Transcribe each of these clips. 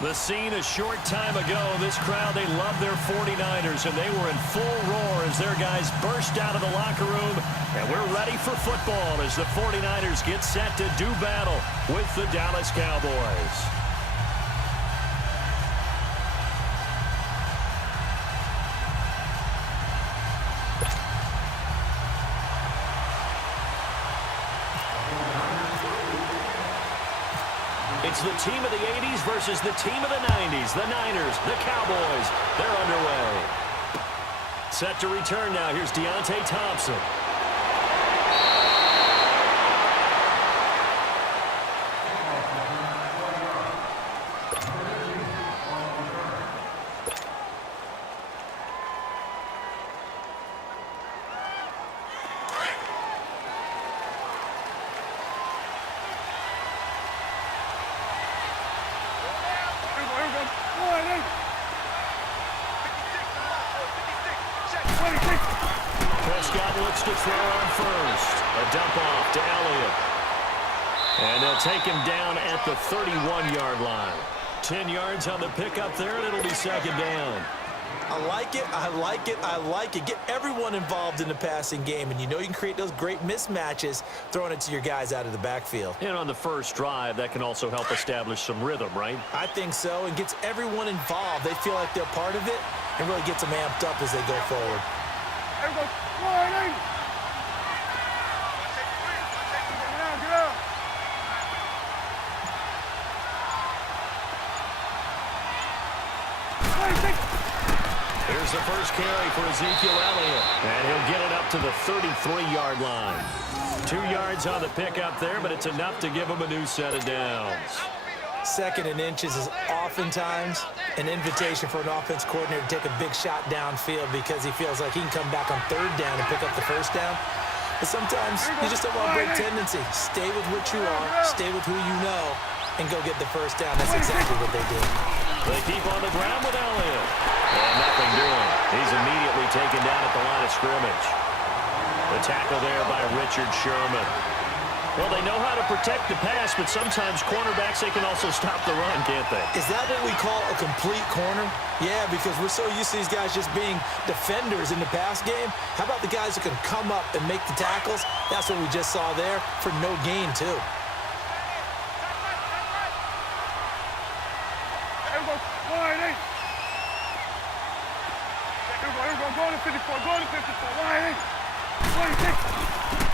The scene a short time ago, this crowd, they love their 49ers, and they were in full roar as their guys burst out of the locker room. And we're ready for football as the 49ers get set to do battle with the Dallas Cowboys. It's the team of the 80s versus the team of the 90s. The Niners, the Cowboys, they're underway. Set to return now. Here's Deontay Thompson. Prescott looks to throw on first. A dump off to Elliott. And they'll take him down at the 31-yard line. 10 yards on the pickup there, and it'll be second down. I like it, I like it, I like it. Get everyone involved in the passing game, and you know you can create those great mismatches throwing it to your guys out of the backfield. And on the first drive, that can also help establish some rhythm, right? I think so, and gets everyone involved. They feel like they're part of it, and really gets them amped up as they go forward. Here's the first carry for Ezekiel Elliott, and he'll get it up to the 33-yard line. 2 yards on the pickup there, but it's enough to give him a new set of downs. Second and inches is oftentimes an invitation for an offense coordinator to take a big shot downfield because he feels like he can come back on third down and pick up the first down. But sometimes you just don't want a break tendency. Stay with what you are, stay with who you know, and go get the first down. That's exactly what they did. They keep on the ground with Elliott. And nothing doing. He's immediately taken down at the line of scrimmage. The tackle there by Richard Sherman. Well, they know how to protect the pass, but sometimes cornerbacks, they can also stop the run, can't they? Is that what we call a complete corner? Yeah, because we're so used to these guys just being defenders in the pass game. How about the guys who can come up and make the tackles? That's what we just saw there for no gain, too.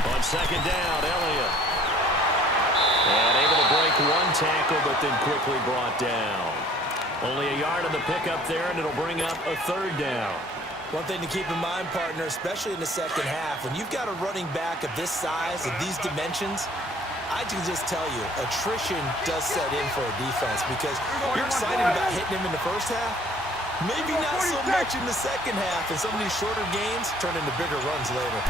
On second down, Elliott. And able to break one tackle, but then quickly brought down. Only a yard on the pickup there, and it'll bring up a third down. One thing to keep in mind, partner, especially in the second half, when you've got a running back of this size and these dimensions, I can just tell you, attrition does set in for a defense because you're excited about hitting him in the first half. Maybe not so much in the second half, and some of these shorter gains turn into bigger runs later.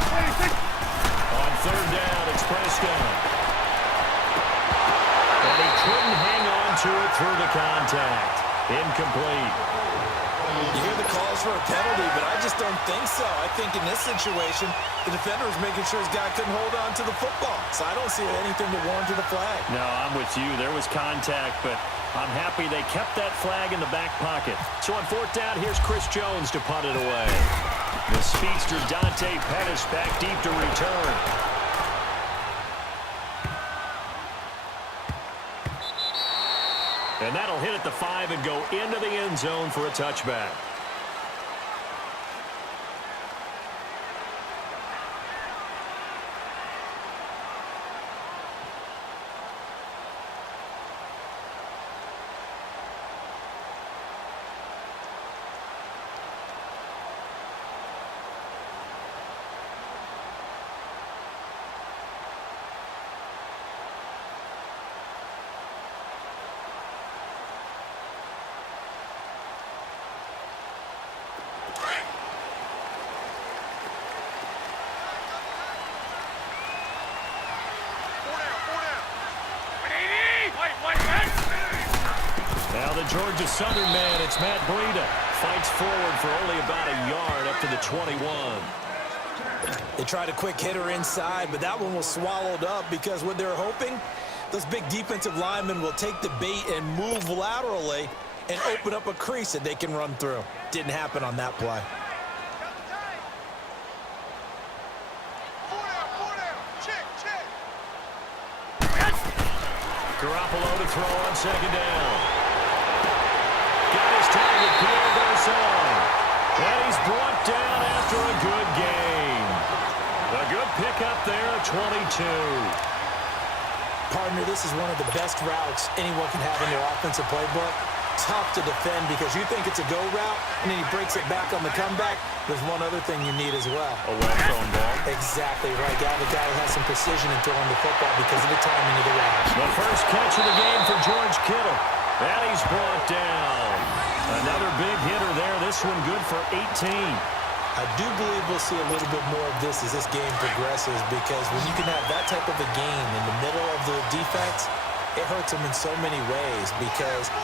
On third down, it's Prescott. And he couldn't hang on to it through the contact. Incomplete. You hear the calls for a penalty, but I just don't think so. I think in this situation, the defender was making sure his guy couldn't hold on to the football. So I don't see anything to warrant to the flag. No, I'm with you. There was contact, but I'm happy they kept that flag in the back pocket. So on fourth down, here's Chris Jones to punt it away. The speedster Dante Pettis back deep to return. And that'll hit at the 5 and go into the end zone for a touchback. Now the Georgia Southern man, it's Matt Breida. Fights forward for only about a yard up to the 21. They tried a quick hitter inside, but that one was swallowed up because what they're hoping Those big defensive linemen will take the bait and move laterally and open up a crease that they can run through. Didn't happen on that play. Garoppolo to throw on second down. Got his target, Pierre Garçon. And he's brought down after a good game. A good pickup there at 22. Partner, this is one of the best routes anyone can have in their offensive playbook. Tough to defend because you think it's a go route, and then he breaks it back on the comeback. There's one other thing you need as well. A well-thrown ball. Exactly right. Got a guy who has some precision in throwing the football because of the timing of the route. The first catch of the game for George Kittle. And he's brought down. Another big hitter there. This one good for 18. I do believe we'll see a little bit more of this as this game progresses because when you can have that type of a game in the middle of the defense, it hurts them in so many ways because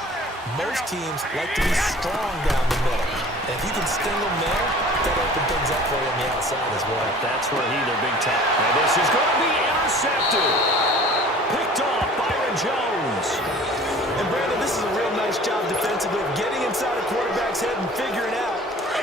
most teams like to be strong down the middle. And if you can sting them there, that opens things up for you on the outside as well. That's where their big time. And this is going to be intercepted. Picked off Byron Jones. And Brandon, this is a real nice job defensively of getting inside a quarterback's head and figuring out,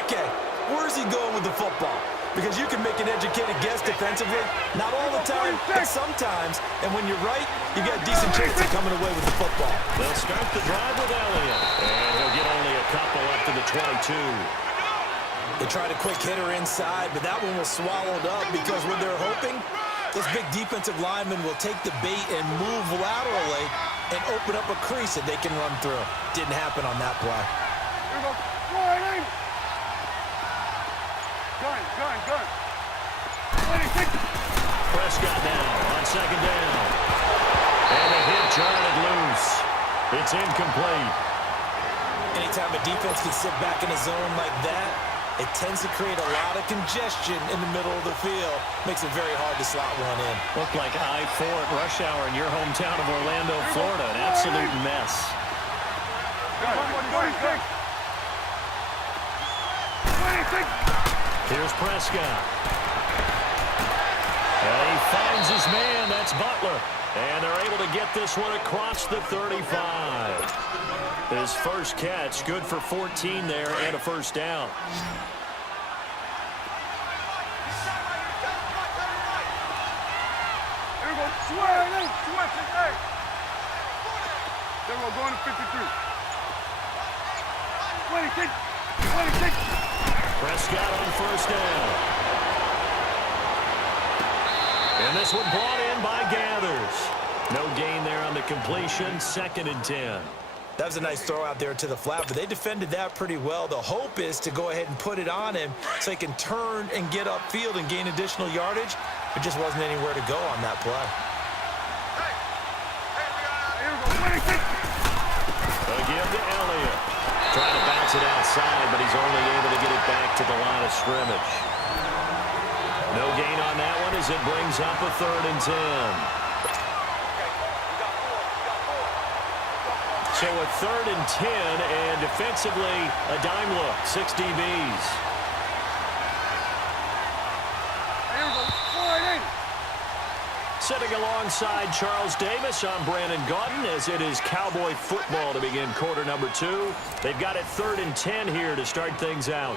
okay, where's he going with the football? Because you can make an educated guess defensively. Not all the time, but sometimes. And when you're right, you got a decent chance of coming away with the football. They'll start the drive with Elliott. And he'll get only a couple up to the 22. They tried a quick hitter inside, but that one was swallowed up because what they're hoping, this big defensive lineman will take the bait and move laterally and open up a crease that they can run through. Didn't happen on that play. Here we go. Go ahead, aim. Gun. 26. Prescott now on second down. And the hit jarred loose. It's incomplete. Anytime a defense can sit back in a zone like that, it tends to create a lot of congestion in the middle of the field. Makes it very hard to slot one in. Looked like I-4 at rush hour in your hometown of Orlando, Florida. An absolute mess. 26. Here's Prescott. And he finds his man. That's Butler. And they're able to get this one across the 35. His first catch, good for 14 there and a first down. Here we go. Swear. There we go. Going to 53. 26. Prescott on first down. And this one brought in by Gathers. No gain there on the completion. 2nd and 10. That was a nice throw out there to the flat, but they defended that pretty well. The hope is to go ahead and put it on him so he can turn and get upfield and gain additional yardage. There just wasn't anywhere to go on that play. Here we go. 26. A give to Elliott. Trying to bounce it outside, but he's only able to get it back to the line of scrimmage. No gain on that one as it brings up a 3rd and 10. So a 3rd and 10, and defensively, a dime look, 6 DBs. Here we go. 4-8. Sitting alongside Charles Davis, I'm Brandon Gaudin as it is Cowboy football to begin quarter number 2. They've got it 3rd and 10 here to start things out.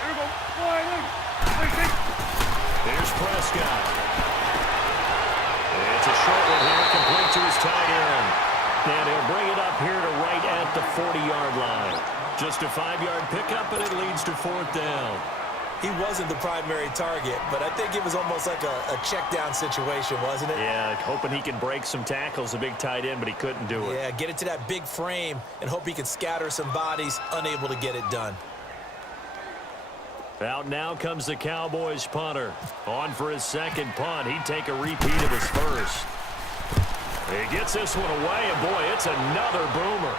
Here we go. 4-8. 26. Here's Prescott. It's a short one here, complete to his tight end. And he'll bring it up here to right at the 40-yard line. Just a 5-yard pickup, and it leads to 4th down. He wasn't the primary target, but I think it was almost like a check down situation, wasn't it? Yeah, hoping he can break some tackles, a big tight end, but he couldn't do it. Yeah, get it to that big frame and hope he can scatter some bodies, unable to get it done. Out now comes the Cowboys punter. On for his second punt. He'd take a repeat of his first. He gets this one away, and boy, it's another boomer.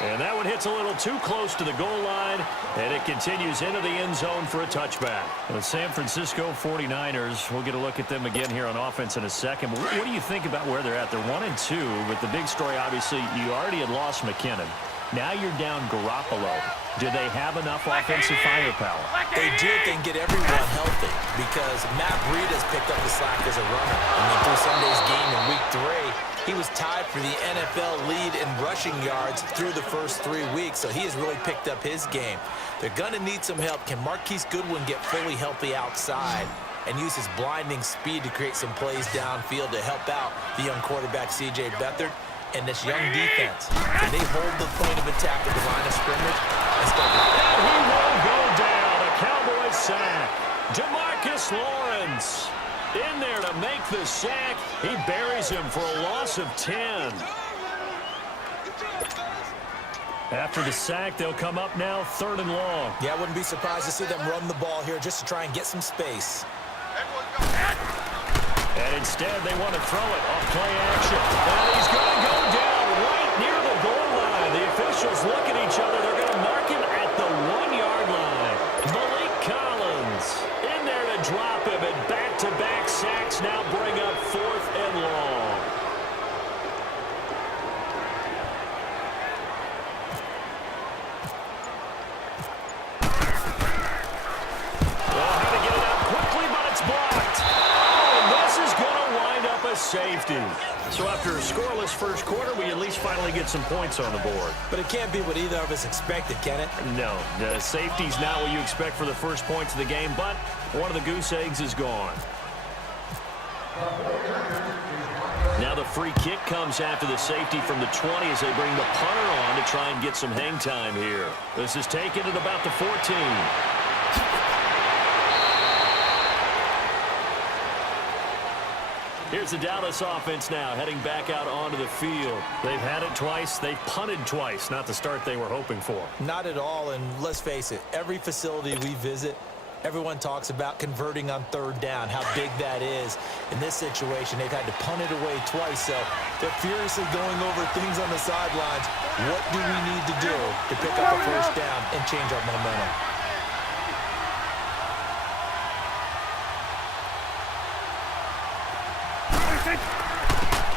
And that one hits a little too close to the goal line, and it continues into the end zone for a touchback. The San Francisco 49ers, we'll get a look at them again here on offense in a second. But what do you think about where they're at? They're 1-2, but the big story, obviously, you already had lost McKinnon. Now you're down Garoppolo. Do they have enough offensive firepower? They do if they can get everyone healthy, because Matt Breida has picked up the slack as a runner. I mean, through Sunday's game in Week 3, he was tied for the NFL lead in rushing yards through the first 3 weeks, so he has really picked up his game. They're going to need some help. Can Marquise Goodwin get fully healthy outside and use his blinding speed to create some plays downfield to help out the young quarterback C.J. Beathard? And this young defense, can they hold the point of attack at the line of scrimmage? And he will go down. A Cowboys sack. DeMarcus Lawrence in there to make the sack. He buries him for a loss of 10. After the sack, they'll come up now 3rd and long. Yeah, I wouldn't be surprised to see them run the ball here just to try and get some space. And instead, they want to throw it off play action. And he's going to go down right near the goal line. The officials look at each other. They're going to mark him at the 1-yard line. Malik Collins in there to drop him. And back-to-back sacks now bring up 4th and long. Well, how to get it out quickly, but it's blocked. Safety. So after a scoreless first quarter, we at least finally get some points on the board. But it can't be what either of us expected, can it? No. The safety's not what you expect for the first points of the game, but one of the goose eggs is gone. Now the free kick comes after the safety from the 20 as they bring the punter on to try and get some hang time here. This is taken at about the 14. Here's the Dallas offense now, heading back out onto the field. They've had it twice. They've punted twice. Not the start they were hoping for. Not at all, and let's face it, every facility we visit, everyone talks about converting on 3rd down, how big that is. In this situation, they've had to punt it away twice, so they're furiously going over things on the sidelines. What do we need to do to pick up a 1st down and change our momentum?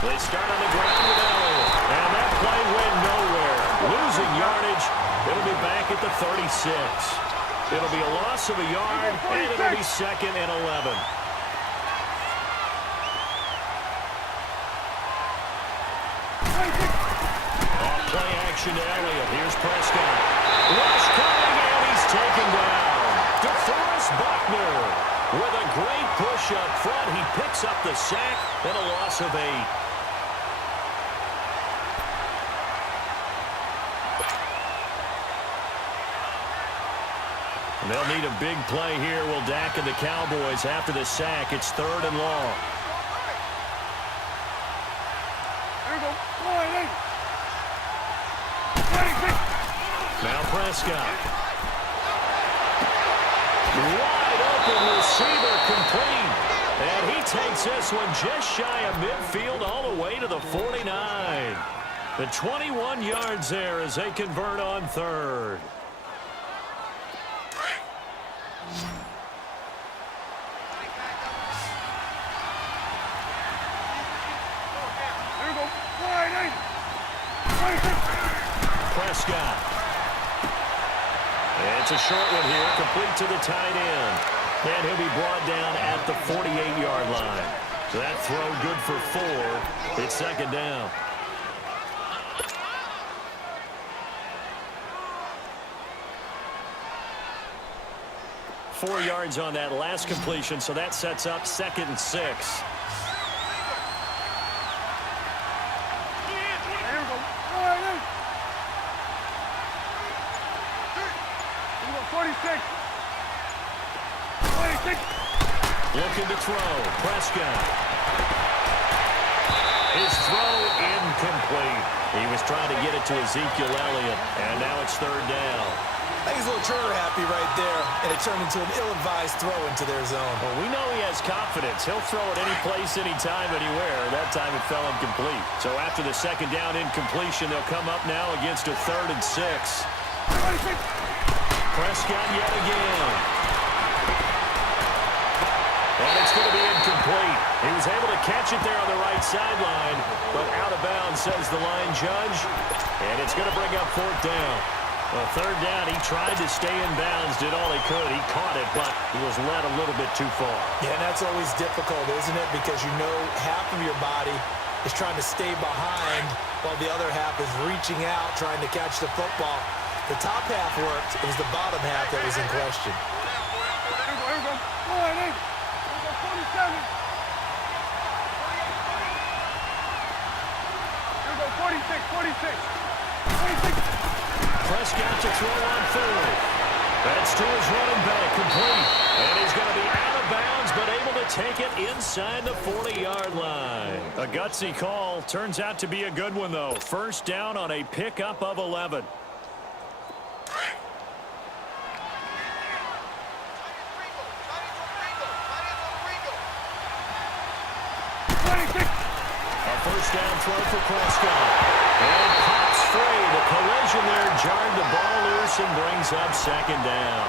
They start on the ground with Elliott, and that play went nowhere. Losing yardage. It'll be back at the 36. It'll be a loss of a yard, and it'll be 2nd and 11. Off play action to Elliott. Here's Prescott. Rush coming, and he's taken down. DeForest Buckner with a great push up front. He picks up the sack and a loss of 8. And they'll need a big play here. Will Dak and the Cowboys after the sack. It's 3rd and long. Now Prescott. Wide open receiver complete. And he takes this one just shy of midfield all the way to the 49. The 21 yards there as they convert on 3rd. Prescott. And it's a short one here, complete to the tight end. And he'll be brought down at the 48-yard line. So that throw good for 4. It's 2nd down. Four yards on that last completion, so that sets up 2nd and 6. 46. Looking to throw. Prescott. His throw incomplete. He was trying to get it to Ezekiel Elliott, and now it's 3rd down. I think he's a little trigger happy right there, and it turned into an ill-advised throw into their zone. Well, we know he has confidence. He'll throw it any place, anytime, anywhere. That time it fell incomplete. So after the second down incompletion, they'll come up now against a 3rd and 6. Prescott yet again. And it's going to be incomplete. He was able to catch it there on the right sideline, but out of bounds, says the line judge. And it's going to bring up 4th down. Well, 3rd down, he tried to stay in bounds, did all he could. He caught it, but he was led a little bit too far. Yeah, and that's always difficult, isn't it? Because you know half of your body is trying to stay behind while the other half is reaching out, trying to catch the football. The top half worked. It was the bottom half that was in question. Here we go. Go ahead, Here we go, 47. Here we go, 46. 46. Prescott to throw on 3rd. That's to his running back, complete. And he's going to be out of bounds, but able to take it inside the 40-yard line. A gutsy call. Turns out to be a good one, though. 1st down on a pickup of 11. A 1st down throw for Prescott. And pops free. The collision there jarred the ball loose and brings up 2nd down.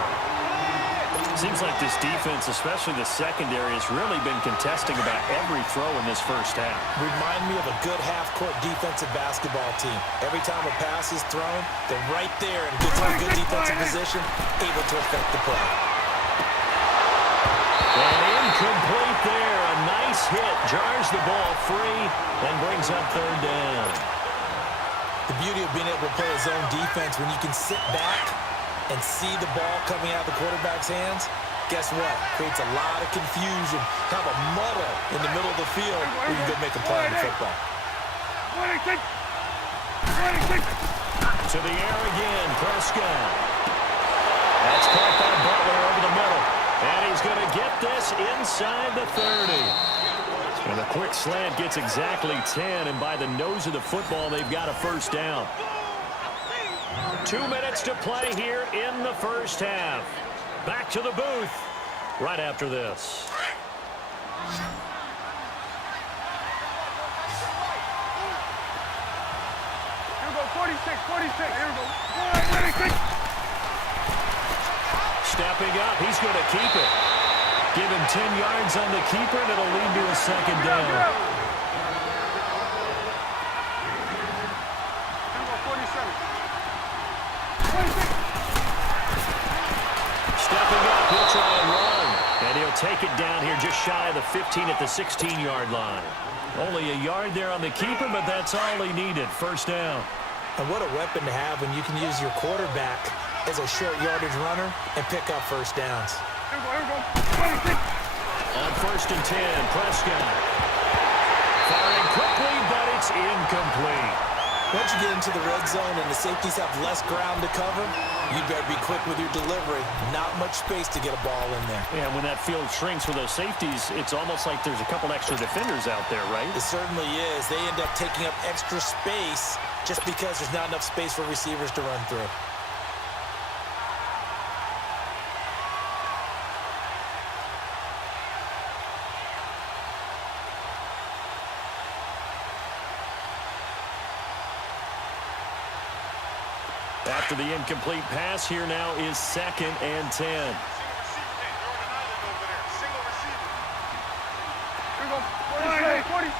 Seems like this defense, especially the secondary, has really been contesting about every throw in this 1st half. Remind me of a good half-court defensive basketball team. Every time a pass is thrown, they're right there in good defensive position, able to affect the play. And incomplete there. A nice hit. Jars the ball free and brings up 3rd down. The beauty of being able to play a zone defense when you can sit back and see the ball coming out of the quarterback's hands, guess what? Creates a lot of confusion, kind of a muddle in the middle of the field where you can go make a play on the football. 26. To the air again, Prescott. That's caught by Butler over the middle. And he's going to get this inside the 30. And the quick slant gets exactly 10, and by the nose of the football, they've got a 1st down. 2 minutes to play here in the 1st half. Back to the booth right after this. Here we go, 46. Here we go. 46. Stepping up, he's going to keep it. Give him 10 yards on the keeper, and it'll lead to a 2nd down. Here we go, 47. Stepping up, he'll try and run. And he'll take it down here just shy of the 15 at the 16-yard line. Only a yard there on the keeper, but that's all he needed. 1st down. And what a weapon to have when you can use your quarterback as a short yardage runner and pick up 1st downs. Here we go. 26. On 1st and 10, Prescott. Firing quickly, but it's incomplete. Once you get into the red zone and the safeties have less ground to cover, you better be quick with your delivery. Not much space to get a ball in there. Yeah, when that field shrinks with those safeties, it's almost like there's a couple extra defenders out there, right? It certainly is. They end up taking up extra space just because there's not enough space for receivers to run through. After the incomplete pass, here now is 2nd and 10. Here we go. 46.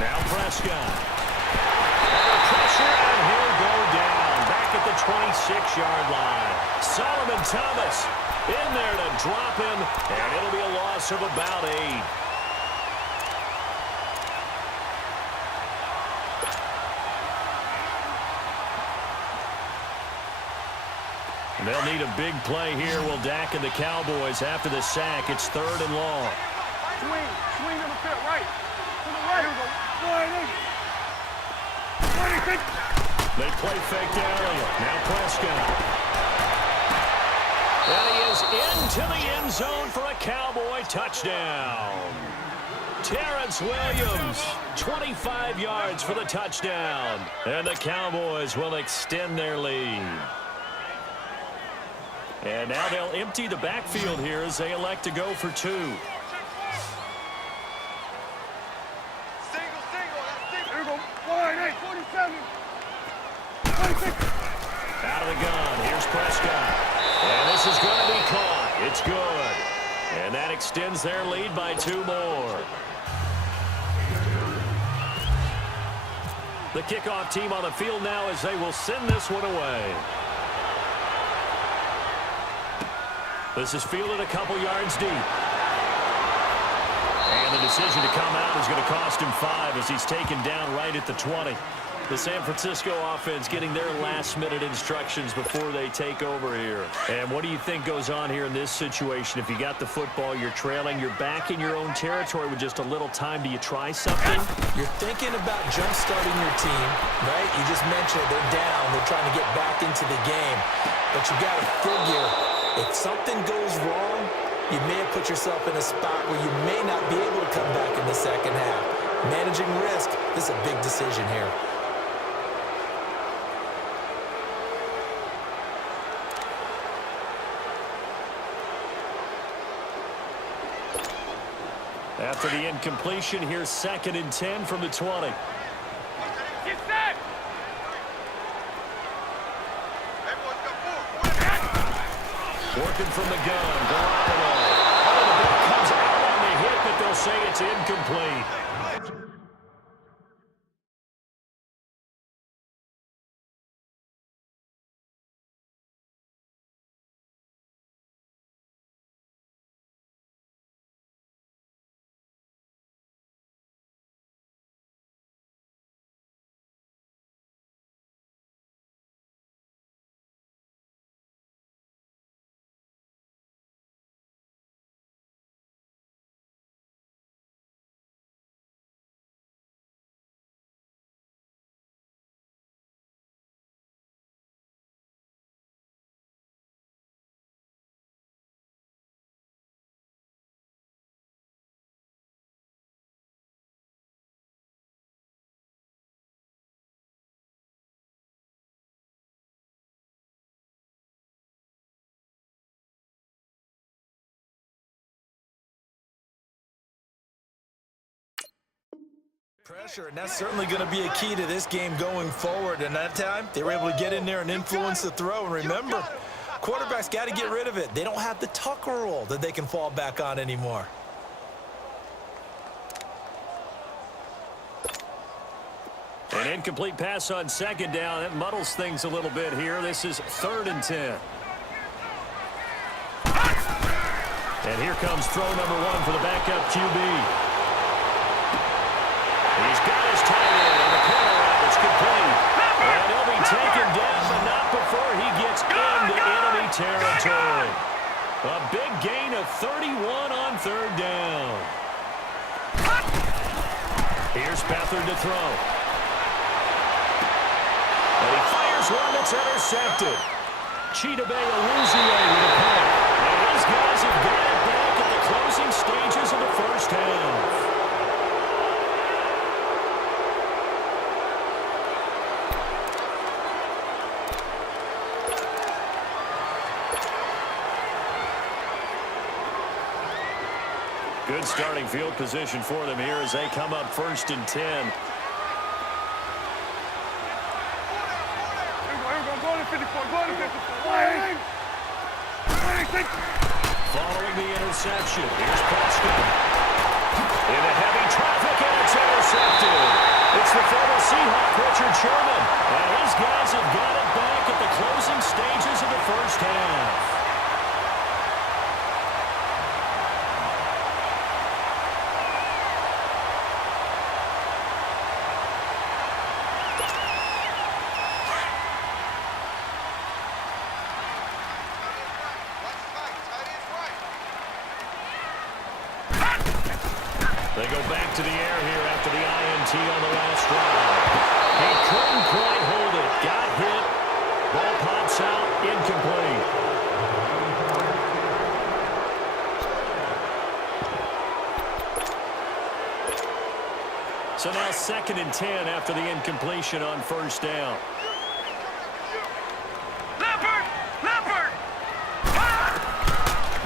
Now Prescott. Under pressure, and he'll go down. Back at the 26-yard line. Solomon Thomas in there to drop him, and it'll be a loss of about 8. They'll need a big play here. Will Dak and the Cowboys after the sack. It's 3rd and long. Swing to the pit, right. To the right. Here we go. 26. They play fake to Elliott. Now Prescott. And he is into the end zone for a Cowboy touchdown. Terrence Williams, 25 yards for the touchdown. And the Cowboys will extend their lead. And now they'll empty the backfield here as they elect to go for two. Here we go. Wide, 8, 47. 26. Out of the gun. Here's Prescott. And this is going to be caught. It's good. And that extends their lead by 2 more. The kickoff team on the field now as they will send this one away. This is fielded a couple yards deep. And the decision to come out is going to cost him 5 as he's taken down right at the 20. The San Francisco offense getting their last-minute instructions before they take over here. And what do you think goes on here in this situation? If you got the football, you're trailing, you're back in your own territory with just a little time. Do you try something? You're thinking about jump-starting your team, right? You just mentioned it. They're down. They're trying to get back into the game. But you got to figure, if something goes wrong, you may have put yourself in a spot where you may not be able to come back in the second half. Managing risk, this is a big decision here. After the incompletion, here's 2nd and 10 from the 20. Get set. Working from the gun, Garoppolo. Oh, the ball comes out on the hit, but they'll say it's incomplete. Pressure, and that's certainly going to be a key to this game going forward. And that time, they were able to get in there and influence the throw. And remember, quarterbacks got to get rid of it. They don't have the Tucker rule that they can fall back on anymore. An incomplete pass on 2nd down. That muddles things a little bit here. This is 3rd and 10. And here comes throw number 1 for the backup QB. He's got his tight end on the corner route. It's complete. And he'll be taken down, but not before he gets into enemy territory. A big gain of 31 on 3rd down. Here's Beathard to throw. And he fires one that's intercepted. Chidobe Awuzie with a punt. And these guys have got it back at the closing stages of the first half. Good starting field position for them here as they come up 1st and 10. Here we go. Go to 54. Go to 54. Wide, 26. Following the interception, here's Prescott. Into heavy traffic, and it's intercepted. It's the former Seahawk, Richard Sherman. And these guys have got it back at the closing stages of the first half. They go back to the air here after the INT on the last drive. He couldn't quite hold it. Got hit. Ball pops out. Incomplete. So now 2nd and 10 after the incompletion on first down.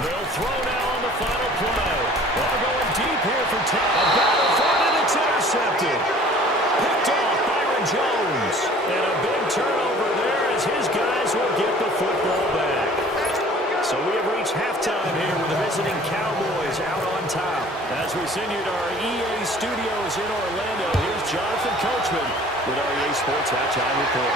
They'll throw now on the final play. They're going deep here for 10. A battle for it, and it's intercepted. Picked off Byron Jones. And a big turnover there as his guys will get the football back. So we have reached halftime here with the visiting Cowboys out on top. As we send you to our EA studios in Orlando, here's Jonathan Coachman with our EA Sports Halftime Report.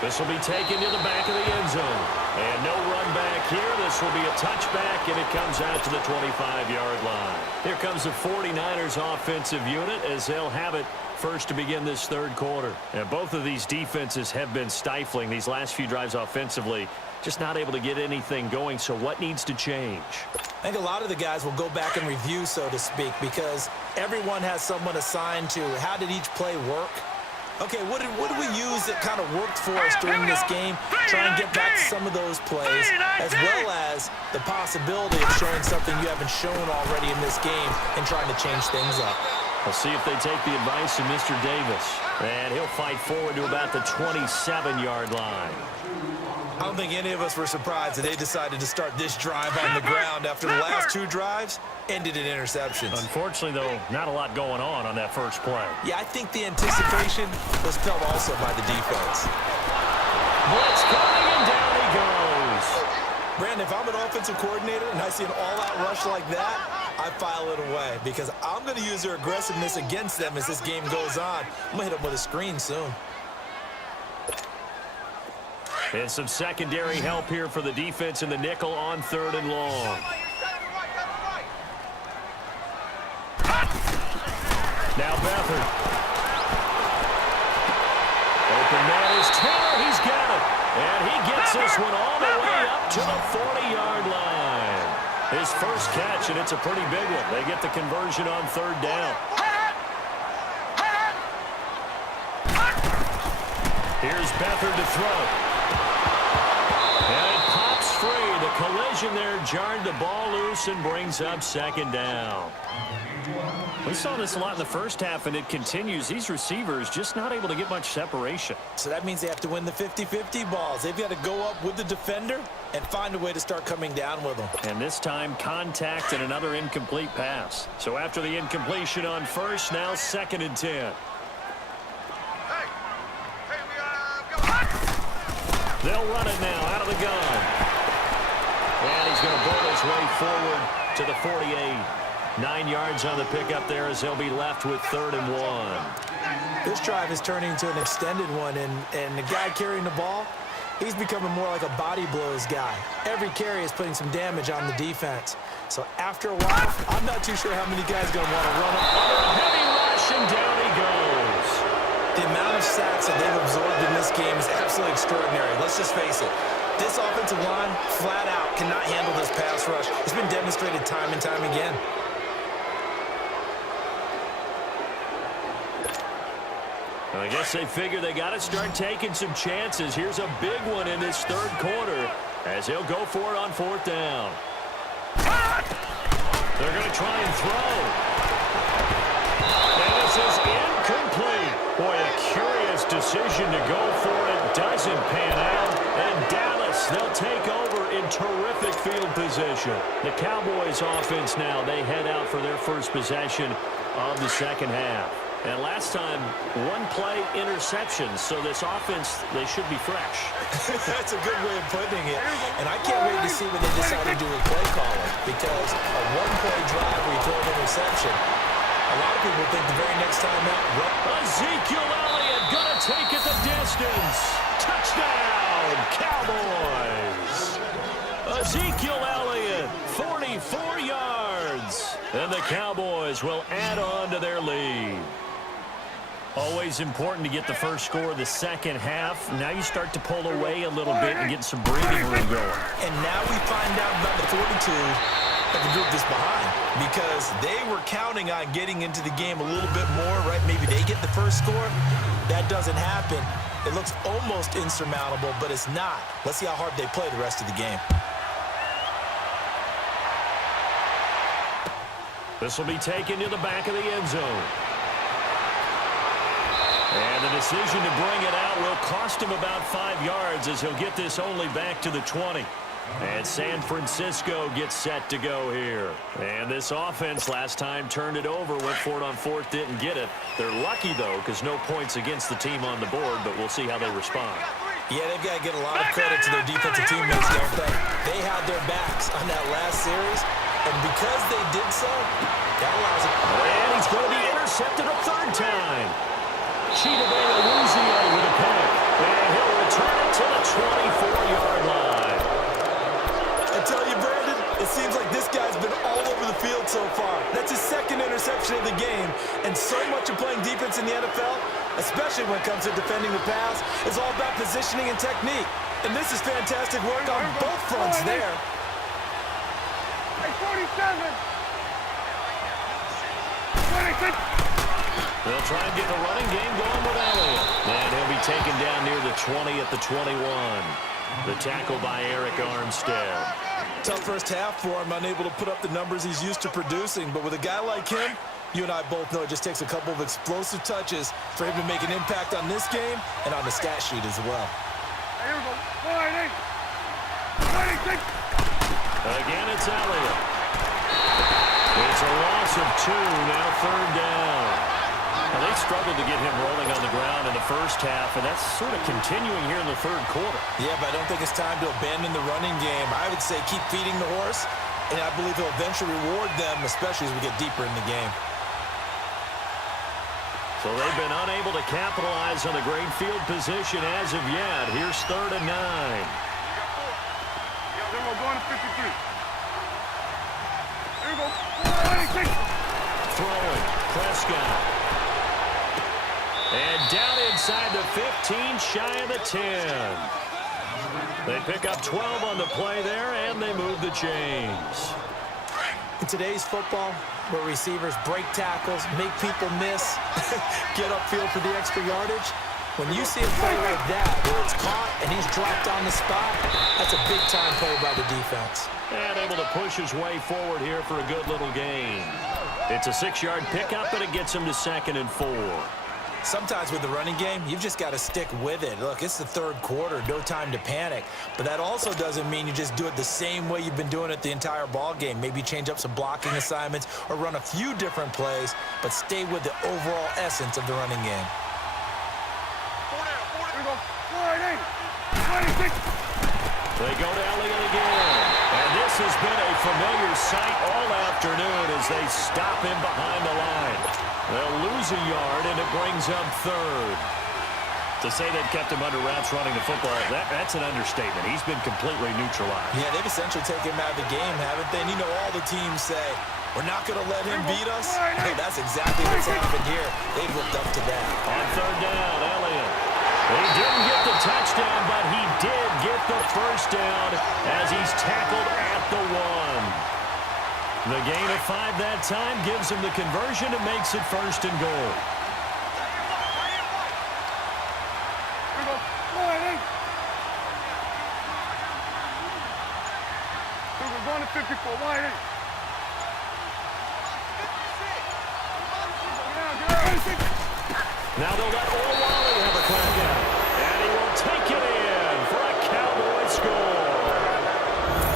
This will be taken to the back of the end zone. And no run back here. This will be a touchback, and it comes out to the 25-yard line. Here comes the 49ers offensive unit as they'll have it first to begin this third quarter. And both of these defenses have been stifling these last few drives offensively. Just not able to get anything going, so what needs to change? I think a lot of the guys will go back and review, so to speak, because everyone has someone assigned to how did each play work. Okay, what did we use that kind of worked for us during this game? Try and get back to some of those plays, as well as the possibility of showing something you haven't shown already in this game and trying to change things up. We'll see if they take the advice of Mr. Davis. And he'll fight forward to about the 27-yard line. I don't think any of us were surprised that they decided to start this drive on the ground after the last two drives ended in interceptions. Unfortunately, though, not a lot going on that first play. Yeah, I think the anticipation was felt also by the defense. Blitz coming, and down he goes. Brandon, if I'm an offensive coordinator and I see an all-out rush like that, I file it away because I'm going to use their aggressiveness against them as this game goes on. I'm going to hit them with a screen soon. And some secondary help here for the defense in the nickel on 3rd and long. Now Beathard. Open man is Taylor. He's got it. And he gets this one all the way up to the 40-yard line. His first catch, and it's a pretty big one. They get the conversion on 3rd down. Here's Beathard to throw. And it pops free. The collision there jarred the ball loose and brings up 2nd down. We saw this a lot in the first half, and it continues. These receivers just not able to get much separation. So that means they have to win the 50-50 balls. They've got to go up with the defender and find a way to start coming down with them. And this time, contact and another incomplete pass. So after the incompletion on first, now 2nd and 10. They'll run it now out of the gun. And he's going to bowl his way forward to the 48. 9 yards on the pickup there as they'll be left with 3rd and 1. This drive is turning into an extended one, and the guy carrying the ball, he's becoming more like a body blows guy. Every carry is putting some damage on the defense. So after a while, I'm not too sure how many guys are going to want to run up. Heavy rush, and down he goes. The amount of sacks that they've absorbed in this game is absolutely extraordinary. Let's just face it. This offensive line, flat out, cannot handle this pass rush. It's been demonstrated time and time again. I guess they figure they got to start taking some chances. Here's a big one in this 3rd quarter as he'll go for it on 4th down. They're going to try and throw. And this is incomplete. Boy, a curious decision to go for it. Doesn't pan out. And Dallas, they'll take over in terrific field position. The Cowboys offense now, they head out for their first possession of the 2nd half. And last time, 1-play interceptions. So this offense, they should be fresh. That's a good way of putting it. And I can't wait to see what they decide to do with play calling. Because a 1-play drive where you throw an interception, a lot of people think the very next time out, Ezekiel Elliott gonna take it the distance. Touchdown, Cowboys. Ezekiel Elliott, 44 yards. And the Cowboys will add on to their lead. Always important to get the first score of the 2nd half. Now you start to pull away a little bit and get some breathing room going. And now we find out about the 42 of the group that's behind, because they were counting on getting into the game a little bit more, right? Maybe they get the first score. That doesn't happen. It looks almost insurmountable, but it's not. Let's see how hard they play the rest of the game. This will be taken to the back of the end zone. And the decision to bring it out will cost him about 5 yards as he'll get this only back to the 20. And San Francisco gets set to go here. And this offense last time turned it over, went for it on fourth, didn't get it. They're lucky, though, because no points against the team on the board, but we'll see how they respond. Yeah, they've got to get a lot of credit to their defensive teammates, don't they? They had their backs on that last series, and because they did so, that allows it. And he's going to be intercepted a third time. Chidobe Awuzie with a pick, and he'll return it to the 24-yard line. I tell you, Brandon, it seems like this guy's been all over the field so far. That's his second interception of the game, and so much of playing defense in the NFL, especially when it comes to defending the pass, is all about positioning and technique. And this is fantastic work on both fronts there. Hey, 47. 26. They'll try and get the running game going with Elliott. And he'll be taken down near the 20 at the 21. The tackle by Eric Armstead. Tough first half for him, unable to put up the numbers he's used to producing. But with a guy like him, you and I both know it just takes a couple of explosive touches for him to make an impact on this game and on the stat sheet as well. Here we go. 26. Again, it's Elliott. It's a loss of 2, now third down. Now, they struggled to get him rolling on the ground in the first half, and that's sort of continuing here in the third quarter. Yeah, but I don't think it's time to abandon the running game. I would say keep feeding the horse, and I believe he'll eventually reward them, especially as we get deeper in the game. So they've been unable to capitalize on the great field position as of yet. Here's 3rd and 9. Yeah, they're going to 53. Here we go. 26. Throwing. Prescott. And down inside the 15, shy of the 10. They pick up 12 on the play there, and they move the chains. In today's football, where receivers break tackles, make people miss, get upfield for the extra yardage, when you see a play like that, where it's caught and he's dropped on the spot, that's a big-time play by the defense. And able to push his way forward here for a good little gain. It's a 6-yard pickup, but it gets him to 2nd and 4. Sometimes with the running game, you've just got to stick with it. Look, it's the third quarter, no time to panic. But that also doesn't mean you just do it the same way you've been doing it the entire ball game. Maybe change up some blocking assignments or run a few different plays, but stay with the overall essence of the running game. Here we go. 26. They go to Elliott again. And this has been a familiar sight all afternoon as they stop him behind the line. They'll lose a yard, and it brings up 3rd. To say they've kept him under wraps running the football, that's an understatement. He's been completely neutralized. Yeah, they've essentially taken him out of the game, haven't they? And you know all the teams say, we're not going to let him beat us. Hey, that's exactly what's happened here. They've lived up to that. On 3rd down, Elliott. He didn't get the touchdown, but he did get the first down as he's tackled at the 1. The gain of 5 that time gives him the conversion and makes it 1st and goal. Here we go. 28. We're going to 54. 1-8. Now they'll let Olawale have a crack at it. And he will take it in for a Cowboy score.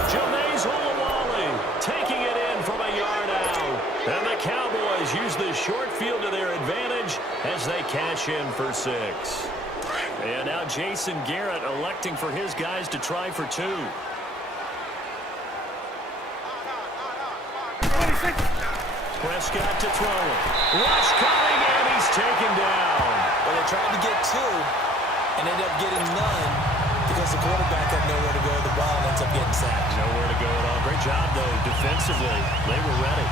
Jameis Olawale taking it in from a yard out. And the Cowboys use the short field to their advantage as they cash in for 6. And now Jason Garrett electing for his guys to try for 2. Prescott to throw it. Rush coming, and he's taken down. Well, they tried to get 2 and ended up getting none because the quarterback had nowhere to go. The ball ends up getting sacked. Nowhere to go at all. Great job, though, defensively. They were ready.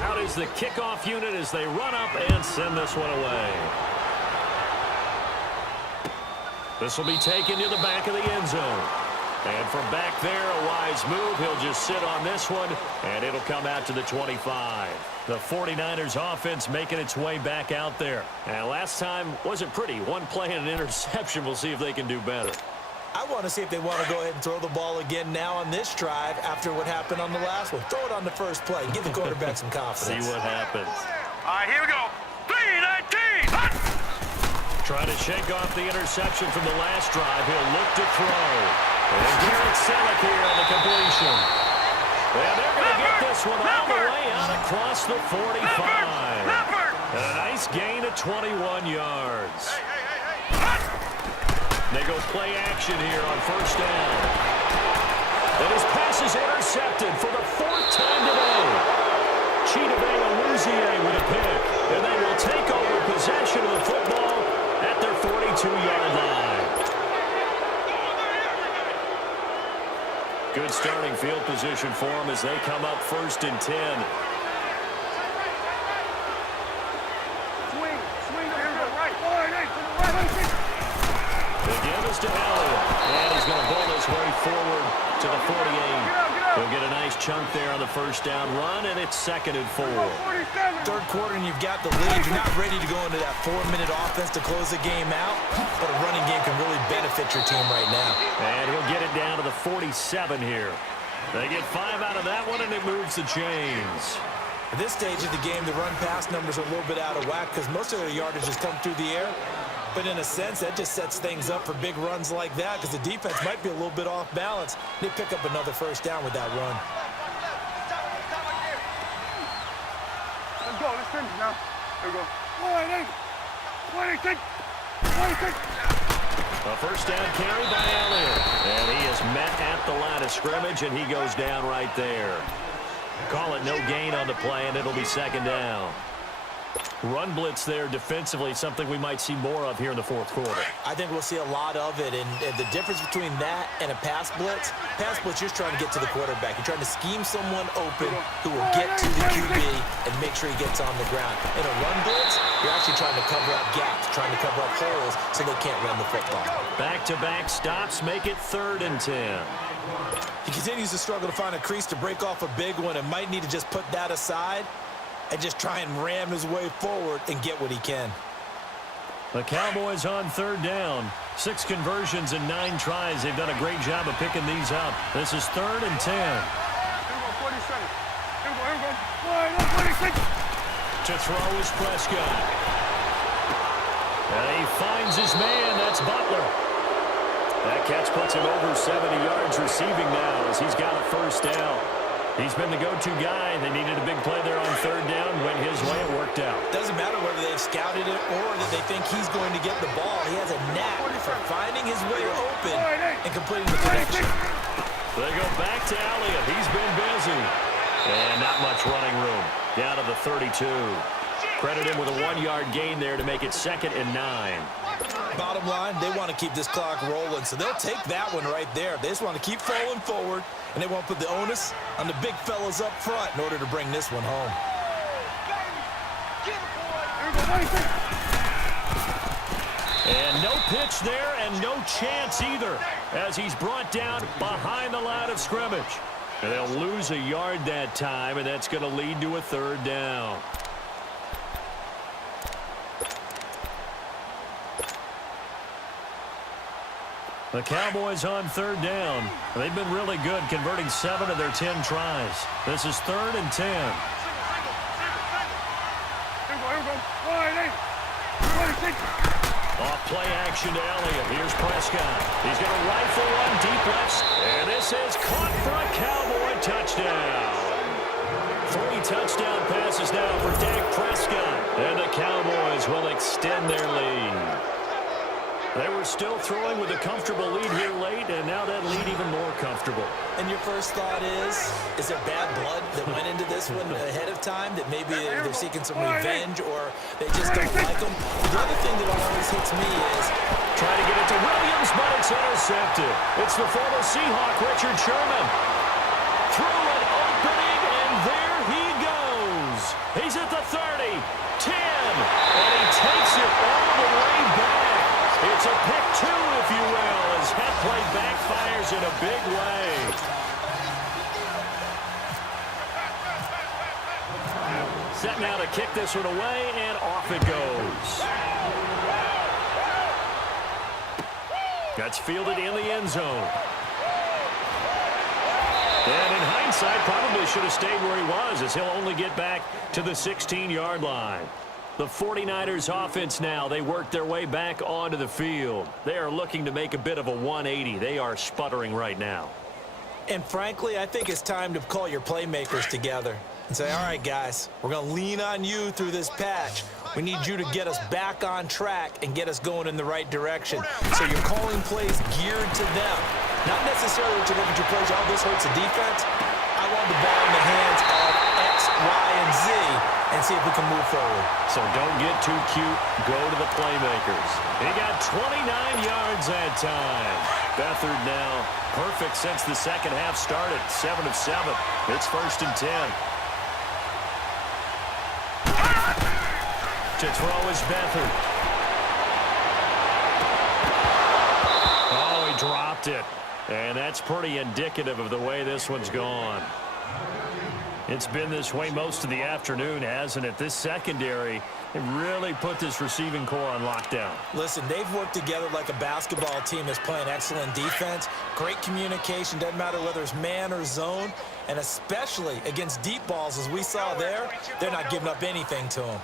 Out is the kickoff unit as they run up and send this one away. This will be taken to the back of the end zone. And from back there, a wise move. He'll just sit on this one, and it'll come out to the 25. The 49ers offense making its way back out there. And last time wasn't pretty. One play and an interception. We'll see if they can do better. I want to see if they want to go ahead and throw the ball again now on this drive after what happened on the last one. Throw it on the first play. Give the quarterback some confidence. See what happens. All right, here we go. 3-19. Trying to shake off the interception from the last drive. He'll look to throw. And Garrett Selleck here on the completion. And they're going to get this one all the way out across the 45. And a nice gain of 21 yards. They go play action here on first down. And his pass is intercepted for the fourth time today. Chidobe with a pick. And they will take over possession of the football at their 42-yard line. Good starting field position for them as they come up 1st and 10. The give is to Elliott. And he's going to bowl his way forward to the 48. He'll get a nice chunk there on the first down run, and it's 2nd and 4. Third quarter, and you've got the lead. You're not ready to go into that 4-minute offense to close the game out, but a running game can really benefit your team right now. And he'll get it down to the 47 here. They get 5 out of that one, and it moves the chains. At this stage of the game, the run-pass numbers are a little bit out of whack because most of their yardage has come through the air. But in a sense, that just sets things up for big runs like that because the defense might be a little bit off balance. They pick up another first down with that run. Let's go. Let's finish now. Here we go. 26. A first down carry by Elliott. And he is met at the line of scrimmage, and he goes down right there. Call it no gain on the play, and it'll be 2nd down. Run blitz there defensively, something we might see more of here in the 4th quarter. I think we'll see a lot of it, and the difference between that and a pass blitz, you're just trying to get to the quarterback. You're trying to scheme someone open who will get to the QB and make sure he gets on the ground. In a run blitz, you're actually trying to cover up gaps, trying to cover up holes so they can't run the football. Back-to-back stops make it 3rd and 10. He continues to struggle to find a crease to break off a big one and might need to just put that aside and just try and ram his way forward and get what he can. The Cowboys on 3rd down. 6 conversions and 9 tries. They've done a great job of picking these up. This is 3rd and 10. Here we go. 46. To throw is Prescott. And he finds his man. That's Butler. That catch puts him over 70 yards receiving now as he's got a first down. He's been the go-to guy. They needed a big play there on 3rd down. Went his way. It worked out. Doesn't matter whether they've scouted it or that they think he's going to get the ball. He has a knack for finding his way open and completing the connection. They go back to Elliott. He's been busy. And not much running room. Down to the 32. Credit him with a 1-yard gain there to make it 2nd and 9. Bottom line, they want to keep this clock rolling, so they'll take that one right there. They just want to keep falling forward, and they won't put the onus on the big fellas up front in order to bring this one home. And no pitch there and no chance either as he's brought down behind the line of scrimmage. And they'll lose a yard that time, and that's going to lead to a 3rd down. The Cowboys on 3rd down. They've been really good, converting 7 of their 10 tries. This is 3rd and 10. Here we go. 26. Off play action to Elliott. Here's Prescott. He's going to rifle one deep left. And this is caught for a Cowboy touchdown. 3 touchdown passes now for Dak Prescott. And the Cowboys will extend their lead. They were still throwing with a comfortable lead here late, and now that lead even more comfortable. And your first thought is there bad blood that went into this one ahead of time, that maybe they're seeking some revenge or they just don't like them? The other thing that always hits me is trying to get it to Williams, but it's intercepted. It's the former Seahawk, Richard Sherman. Through an opening, and there he goes. He's at the 30, 10, and he takes it all the way back. It's a pick 2, if you will, as that play backfires in a big way. Set now to kick this one away, and off it goes. That's fielded in the end zone. And in hindsight, probably should have stayed where he was, as he'll only get back to the 16-yard line. The 49ers offense now, they work their way back onto the field. They are looking to make a bit of a 180. They are sputtering right now. And frankly, I think it's time to call your playmakers together and say, all right, guys, we're going to lean on you through this patch. We need you to get us back on track and get us going in the right direction. So you're calling plays geared to them. Not necessarily to look at your plays, oh, this hurts the defense. I want the ball in the hands of X, Y, and Z and see if we can move forward. So don't get too cute. Go to the playmakers. He got 29 yards that time. Beathard now perfect since the second half started. 7 of 7. It's 1st and 10. To throw is Beathard. Oh, he dropped it. And that's pretty indicative of the way this one's gone. It's been this way most of the afternoon, hasn't it? This secondary, it really put this receiving core on lockdown. Listen, they've worked together like a basketball team that's playing excellent defense. Great communication, doesn't matter whether it's man or zone. And especially against deep balls, as we saw there, they're not giving up anything to them.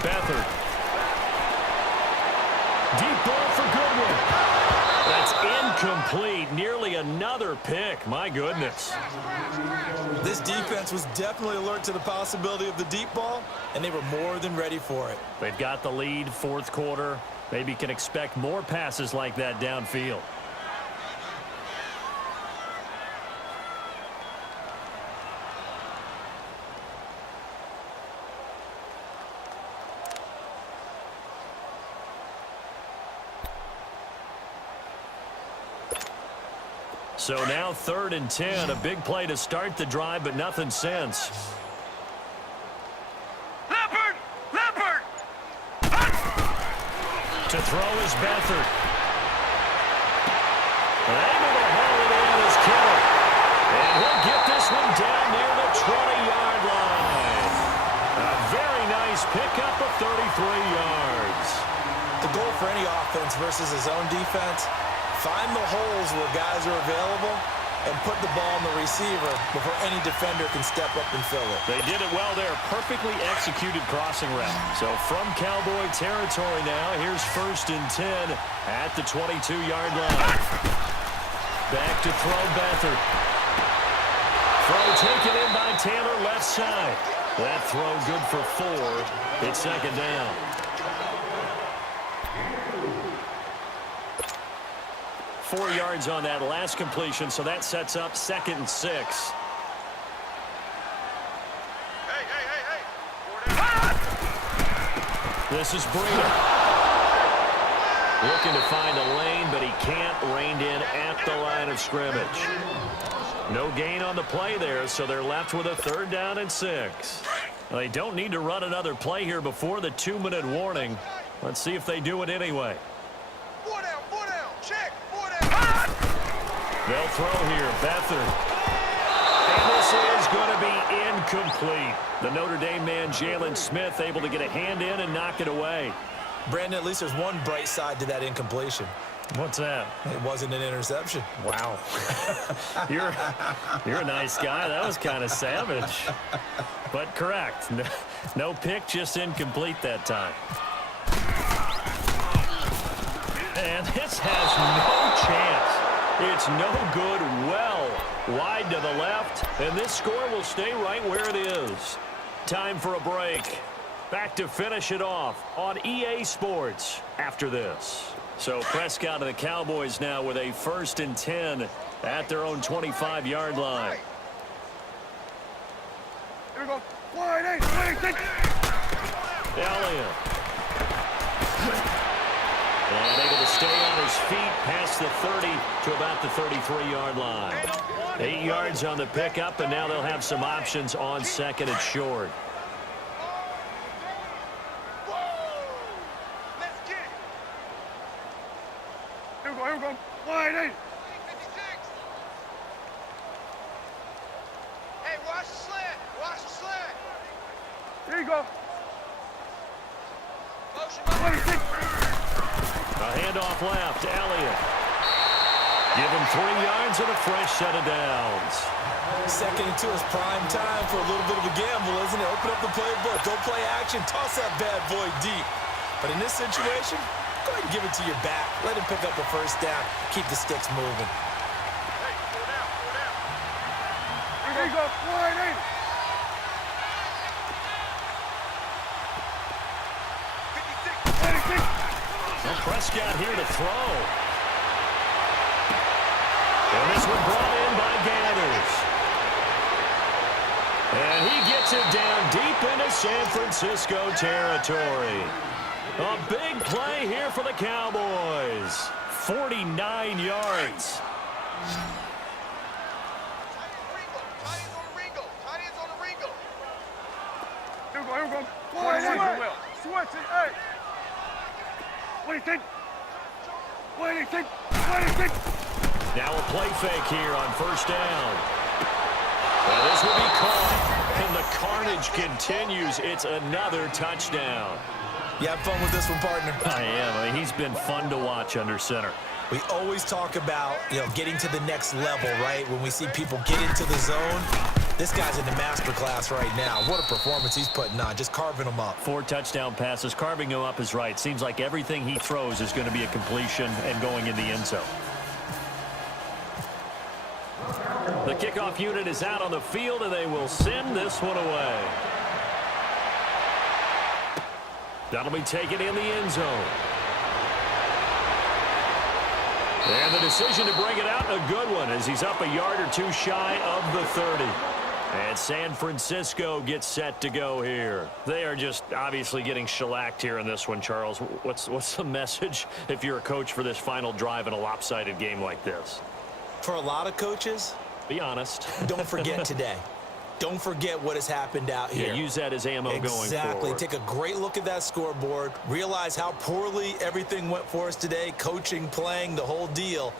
Beathard. Deep ball for Goodwin. That's incomplete. Nearly another pick. My goodness. This defense was definitely alert to the possibility of the deep ball, and they were more than ready for it. They've got the lead, 4th quarter. Maybe can expect more passes like that downfield. So now 3rd and 10, a big play to start the drive, but nothing since. Leopard! Leopard! To throw is Beathard. Able to haul it in is Kittle. And he'll get this one down near the 20-yard line. A very nice pickup of 33 yards. The goal for any offense versus his own defense, find the holes where guys are available and put the ball on the receiver before any defender can step up and fill it. They did it well there. Perfectly executed crossing route. So from Cowboy territory now, here's 1st and 10 at the 22-yard line. Back to throw Beathard. Throw taken in by Taylor left side. That throw good for 4. It's 2nd down. Four yards on that last completion, so that sets up 2nd and 6. This is Breida. Looking to find a lane, but he can't. Reined in at the line of scrimmage. No gain on the play there, so they're left with a 3rd down and 6. Well, they don't need to run another play here before the 2-minute warning. Let's see if they do it anyway. They'll throw here, Beathard. And this is going to be incomplete. The Notre Dame man, Jalen Smith, able to get a hand in and knock it away. Brandon, at least there's one bright side to that incompletion. What's that? It wasn't an interception. Wow. You're a nice guy. That was kind of savage. But correct. No pick, just incomplete that time. And this has no chance. It's no good, well wide to the left, and this score will stay right where it is. Time for a break. Back to finish it off on EA Sports after this. So Prescott and the Cowboys now with a 1st and 10 at their own 25-yard line. Here we go. 1-8, 6. Elliott. And able to stay on his feet past the 30 to about the 33-yard line. 8 yards on the pickup, and now they'll have some options on 2nd and short. Here we go. 1-8. Hey, watch the slant. Watch the slant. Here you go. Motion. 26. A handoff left, Elliott. Give him 3 yards and a fresh set of downs. Second and 2 is prime time for a little bit of a gamble, isn't it? Open up the playbook, go play action, toss that bad boy deep. But in this situation, go ahead and give it to your back. Let him pick up a first down. Keep the sticks moving. Hey, pull down, pull down. Here you go. 480. Well, Prescott here to throw. And this one brought in by Gathers. And he gets it down deep into San Francisco territory. A big play here for the Cowboys. 49 yards. Tight ends on the Ringo. Tight ends on the Ringo. Here we go. Here we go. 480. Switch it. Hey. What do you think? What do you think? What do you think? Now a play fake here on first down. Well, this will be caught, and the carnage continues. It's another touchdown. You have fun with this one, partner? I am. I mean, he's been fun to watch under center. We always talk about, getting to the next level, right? When we see people get into the zone, this guy's in the master class right now. What a performance he's putting on, just carving them up. 4 touchdown passes. Carving him up is right. Seems like everything he throws is going to be a completion and going in the end zone. The kickoff unit is out on the field, and they will send this one away. That'll be taken in the end zone. And the decision to bring it out, a good one, as he's up a yard or 2 shy of the 30. And San Francisco gets set to go here. They are just obviously getting shellacked here in this one, Charles. What's the message if you're a coach for this final drive in a lopsided game like this? For a lot of coaches, be honest. Don't forget today. Don't forget what has happened out here. Yeah, use that as ammo going forward. Exactly. Take a great look at that scoreboard. Realize how poorly everything went for us today. Coaching, playing, the whole deal.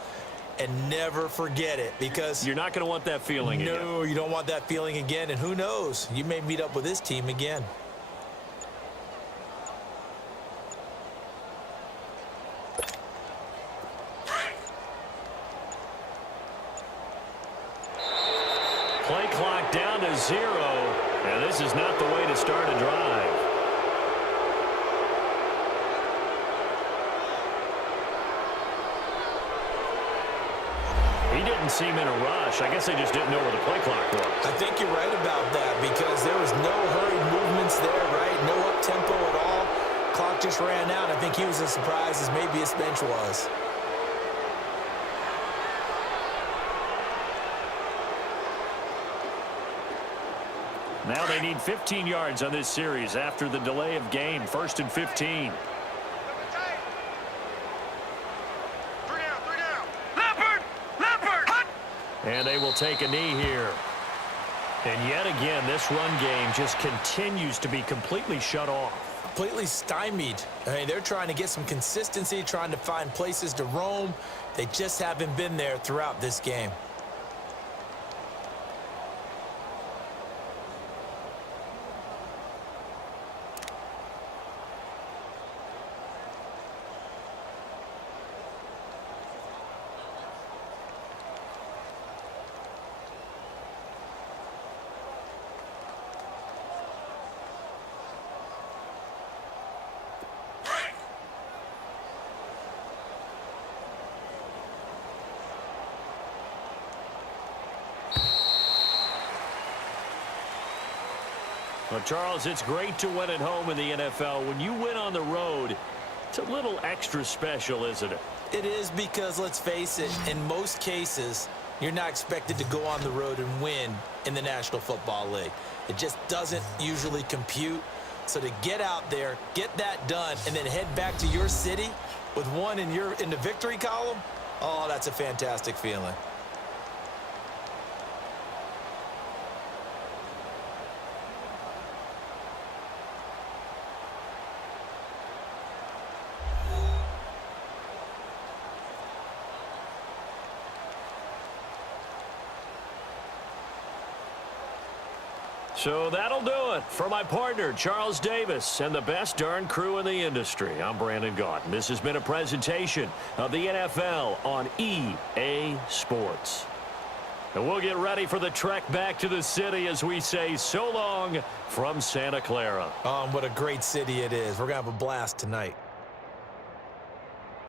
And never forget it, because you're not going to want that feeling again. No, you don't want that feeling again. And who knows? You may meet up with this team again. Play clock down to 0, and this is not the way to start a drive. He didn't seem in a rush. I guess they just didn't know where the play clock was. I think you're right about that, because there was no hurried movements there, right? No up-tempo at all. Clock just ran out. I think he was as surprised as maybe his bench was. Now they need 15 yards on this series after the delay of game. 1st and 15. Three down. Leopard! And they will take a knee here. And yet again, this run game just continues to be completely shut off. Completely stymied. I mean, they're trying to get some consistency, trying to find places to roam. They just haven't been there throughout this game. Well, Charles, it's great to win at home in the NFL. When you win on the road, it's a little extra special, isn't it? It is, because, let's face it, in most cases, you're not expected to go on the road and win in the National Football League. It just doesn't usually compute. So to get out there, get that done, and then head back to your city with one in the victory column, oh, that's a fantastic feeling. So that'll do it for my partner, Charles Davis, and the best darn crew in the industry. I'm Brandon Gaunt, and this has been a presentation of the NFL on EA Sports. And we'll get ready for the trek back to the city as we say so long from Santa Clara. What a great city it is. We're going to have a blast tonight.